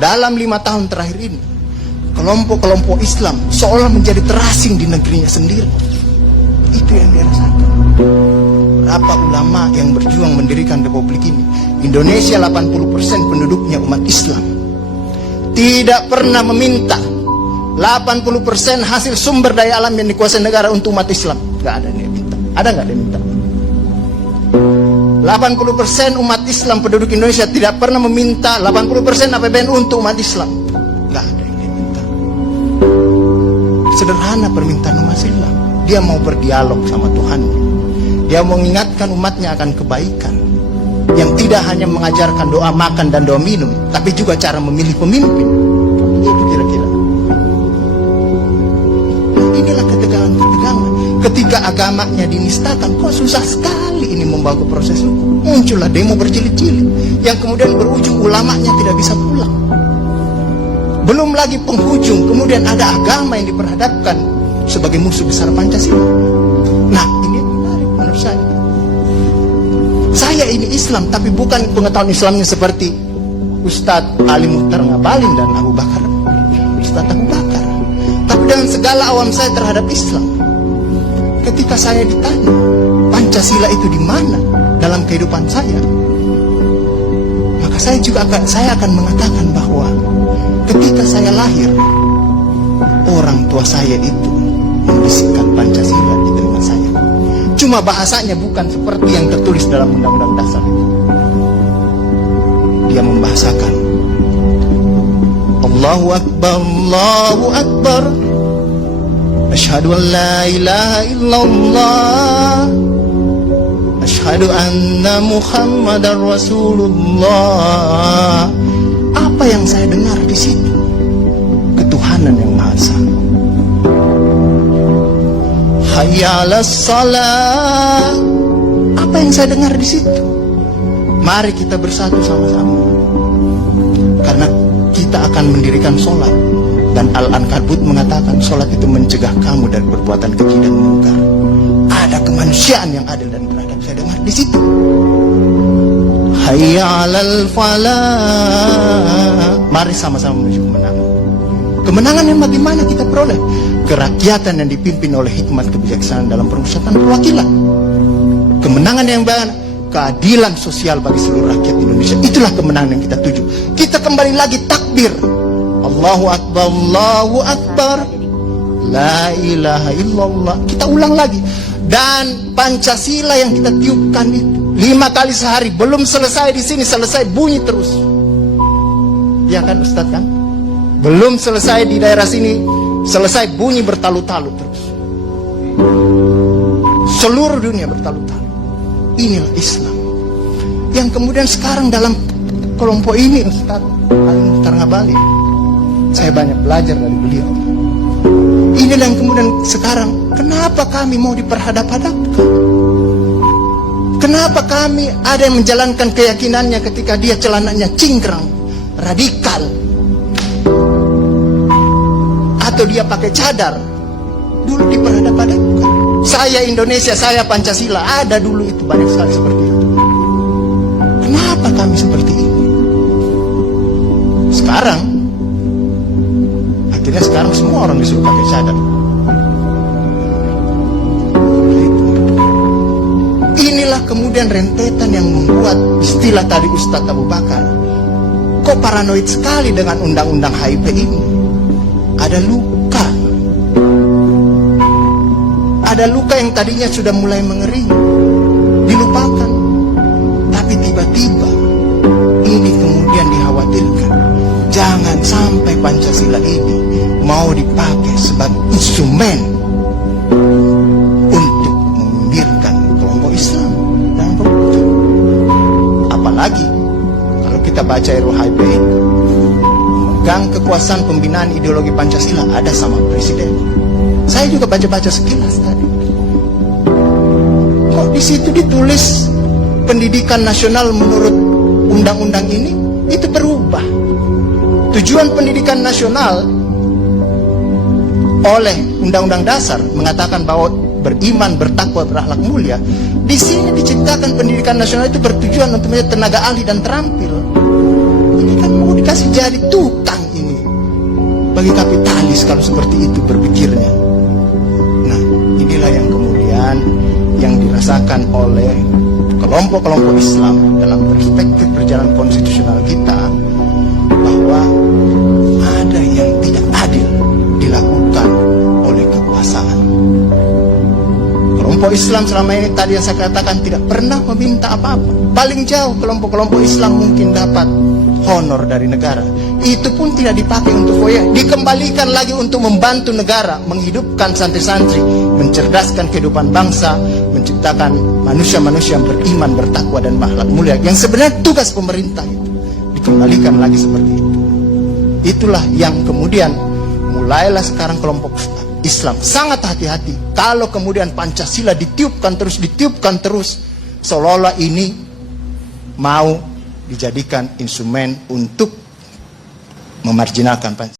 dalam 5 tahun terakhir ini, kelompok-kelompok Islam seolah menjadi terasing di negerinya sendiri. Itu yang dirasakan. Berapa ulama yang berjuang mendirikan republik ini? Indonesia 80% penduduknya umat Islam. Tidak pernah meminta 80% hasil sumber daya alam yang dikuasai negara untuk umat Islam. Gak ada yang minta. Ada gak yang minta? 80% umat Islam penduduk Indonesia tidak pernah meminta 80% APBN untuk umat Islam. Gak ada yang diminta. Sederhana permintaan umat Islam. Dia mau berdialog sama Tuhan. Dia mau mengingatkan umatnya akan kebaikan, yang tidak hanya mengajarkan doa makan dan doa minum, tapi juga cara memilih pemimpin. Itu kira-kira. Inilah ketegangan-ketegangan. Ketika agamanya dinistakan, kok susah sekali ini membawa ke proses hukum. Muncullah demo berjilid-jilid, yang kemudian berujung ulamanya tidak bisa pulang. Belum lagi penghujung, kemudian ada agama yang diperhadapkan sebagai musuh besar Pancasila. Nah, ini menarik menurut saya. Saya ini Islam, tapi bukan pengetahuan Islamnya seperti Ustadz Ali Muhtar Ngabalin dan Abu Bakar, Ustadz Abu Bakar. Tapi dengan segala awam saya terhadap Islam, ketika saya ditanya Pancasila itu di mana dalam kehidupan saya, maka saya akan mengatakan bahwa ketika saya lahir, orang tua saya itu membisikkan Pancasila di telinga saya. Cuma bahasanya bukan seperti yang tertulis dalam Undang-Undang Dasar itu. Dia membahasakan Allahu Akbar, Allahu Akbar, Asyhadu an la ilaha illallah, Asyhadu anna Muhammadar Rasulullah. Apa yang saya dengar di situ? Ketuhanan yang Maha Esa. Hayya 'alas shalah. Apa yang saya dengar di situ? Mari kita bersatu sama-sama, karena kita akan mendirikan sholat. Dan Al-Ankabut mengatakan sholat itu mencegah kamu dari perbuatan keji dan mungkar. Ada kemanusiaan yang adil dan beradab. Saya dengar di situ. Hayya 'alal falah. Mari sama-sama menuju kemenangan. Kemenangan yang bagaimana kita peroleh? Kerakyatan yang dipimpin oleh hikmat kebijaksanaan dalam permusyawaratan perwakilan. Kemenangan yang bagaimana? Keadilan sosial bagi seluruh rakyat Indonesia. Itulah kemenangan yang kita tuju. Kita kembali lagi takbir. Allahu Akbar, Allahu Akbar, la ilaha illallah. Kita ulang lagi. Dan Pancasila yang kita tiupkan itu 5 kali sehari, belum selesai di sini, selesai bunyi terus. Ya kan Ustaz kan? Belum selesai di daerah sini, selesai bunyi bertalu-talu terus. Seluruh dunia bertalu-talu. Inilah Islam. Yang kemudian sekarang dalam kelompok ini Ustaz Ali Muhtar Ngabalin, saya banyak belajar dari beliau. Inilah yang kemudian sekarang, kenapa kami mau diperhadap-hadapkan? Kenapa kami ada yang menjalankan keyakinannya ketika dia celananya cingkrang, radikal, atau dia pakai cadar, dulu diperhadap-hadapkan. Saya Indonesia, saya Pancasila, ada dulu itu banyak sekali seperti itu. Kenapa kami seperti ini? Sekarang akhirnya semua orang disuruh pakai cadar. Inilah kemudian rentetan yang membuat istilah tadi Ustadz Abu Bakar, kok paranoid sekali dengan undang-undang HIP ini. Ada luka. Ada luka yang tadinya sudah mulai mengering, dilupakan. Tapi tiba-tiba ini kemudian dikhawatirkan, jangan sampai Pancasila ini mau dipakai sebagai instrumen untuk membibirkan kelompok Islam dan kelompok. Apalagi kalau kita baca RUU-HIP itu, memegang kekuasaan pembinaan ideologi Pancasila ada sama presiden. Saya juga baca-baca sekilas tadi. Kok di situ ditulis pendidikan nasional menurut undang-undang ini itu berubah. Tujuan pendidikan nasional oleh Undang-Undang Dasar mengatakan bahwa beriman, bertakwa, berakhlak mulia. Di sini diciptakan pendidikan nasional itu bertujuan untuk menjadi tenaga ahli dan terampil. Ini kan mau dikasih jadi tukang ini bagi kapitalis kalau seperti itu berpikirnya. Nah, inilah yang kemudian yang dirasakan oleh kelompok-kelompok Islam dalam perspektif perjalanan konstitusional kita, bahwa ada yang tidak adil dilakukan oleh kekuasaan. Kelompok Islam selama ini tadi yang saya katakan tidak pernah meminta apa-apa. Paling jauh kelompok-kelompok Islam mungkin dapat honor dari negara, itu pun tidak dipakai untuk foya, dikembalikan lagi untuk membantu negara menghidupkan santri-santri, mencerdaskan kehidupan bangsa, menciptakan manusia-manusia yang beriman, bertakwa dan akhlak mulia, yang sebenarnya tugas pemerintah itu dikembalikan lagi seperti itu. Itulah yang kemudian mulailah sekarang kelompok Islam sangat hati-hati kalau kemudian Pancasila ditiupkan terus, seolah-olah ini mau dijadikan instrumen untuk memarjinalkan Pancasila.